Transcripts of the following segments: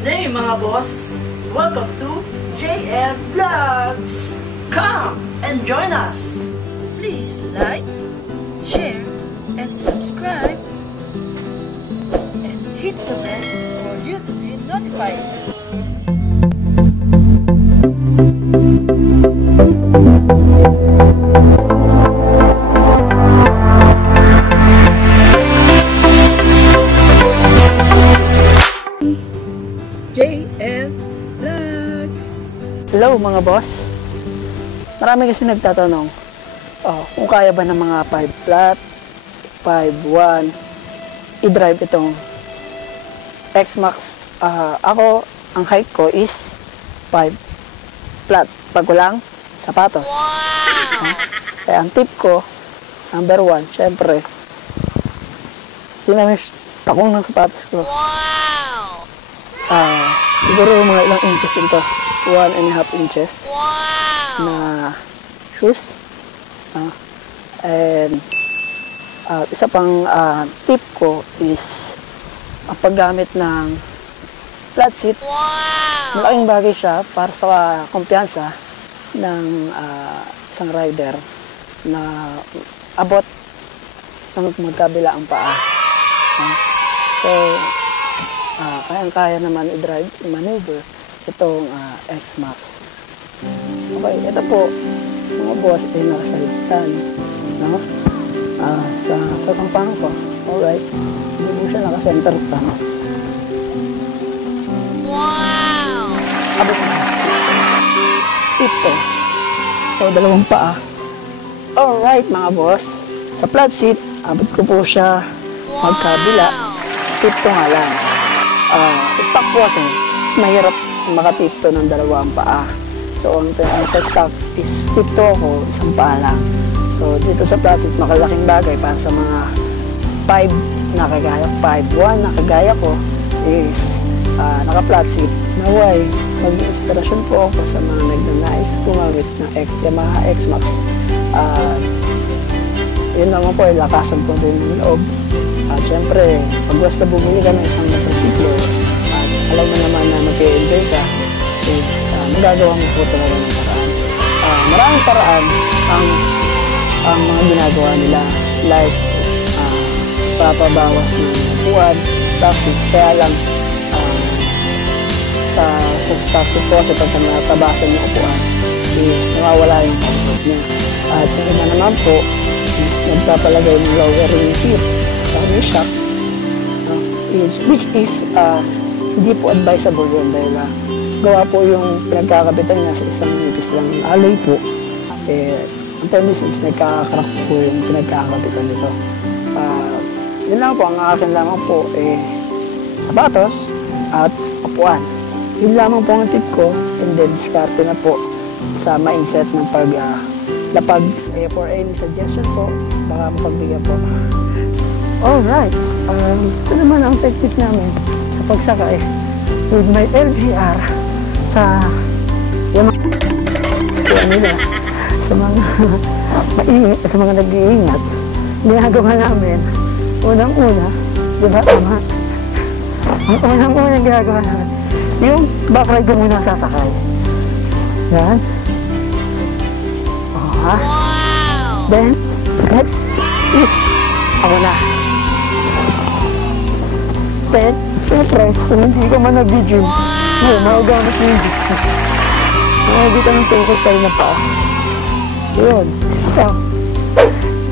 Good day mga boss! Welcome to JM Vlogs! Come and join us! Please like, share, and subscribe and hit the bell for you to be notified. JM Vlogs! Hello mga boss! Marami kasi nagtatanong kung kaya ba ng mga 5 flat, 5-1 i-drive itong X-Max. Ako, ang height ko is 5 flat. Pag walang sapatos. Kaya ang tip ko, number 1, syempre, hindi namin takong ng sapatos ko. Siguro mga ilang inches din to, 1.5 inches na shoes. And isa pang tip ko is ang paggamit ng flat seat. Malaking bagay siya para sa kumpiyansa ng isang rider na abot ng magkabila ang paa. So kayang-kaya naman i-drive, i-maneuver itong X-Max. Okay, ito po mga boss ay naka-side stand, no? Sa sampang ko. Alright, hindi po siya naka-center stand. Wow! Abot na. Ito. So, dalawang paa. Alright mga boss, sa flat seat, abot ko po siya magkabila. Ito nga lang. Sa stock po kasi, mas mahirap makatipto ng dalawang paa. So, ang sa stock is tipto ako, isang paa lang. So, dito sa flat seat, makalaking bagay para sa mga 5 na kagaya, 5-1 na kagaya ko is naka-flat seat. Naway, mag-inspirasyon po ako sa mga nagnanais gumamit ng Yamaha X-Max. Yun naman po, lakasan po din yung loob. Siyempre, pag basta bumili ka ng isang motorsiklo at alam mo naman na mag-e-enjoy ka, is magagawa mo po talaga ng paraan. Maraming paraan ang mga ginagawa nila, like papabawas ng upuan, stock. Kaya lang sa stock po kasi pag natabasan ng upuan is nawawala yung comfort niya. At yung iba naman po is nagpapalagay ng lowering seat sa shock, which is hindi po advisable yun dahil gawa po yung pinagkakabitan niya sa isang nipis lang alloy po. Ang tendency is nagkakakrack po yung pinagkakabitan nito. Yun lang po, ang akin lamang po sapatos at upuan. Yun lamang po ang tip ko, and then diskarte na po sa mindset ng paglapag. For any suggestion po, baka mapagbigyan po. Alright, ito naman ang technique namin sa pagsakay with my LVR sa sa mga nag-iingat. Ginagawa namin, unang-una, di ba tama? Ang unang-una ginagawa namin, yung backride ko muna sasakay. Yan. Then, next is ako na. Then, syempre, kung hindi ka man nag-gym, magagamit mo yung gym. Hindi ka ng tungkol tayo na pa. Yun.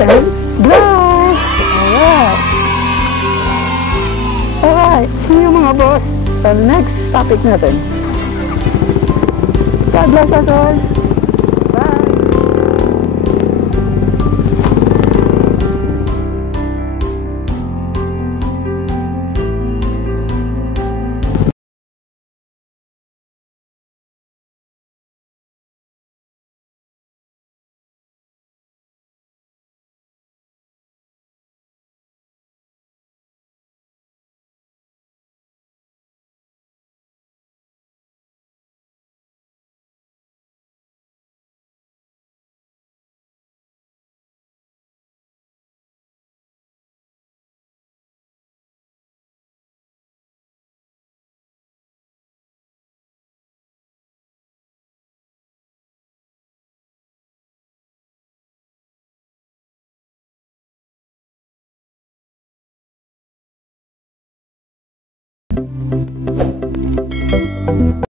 Then, blast! Alright. See you mga boss sa next topic natin. God bless us all.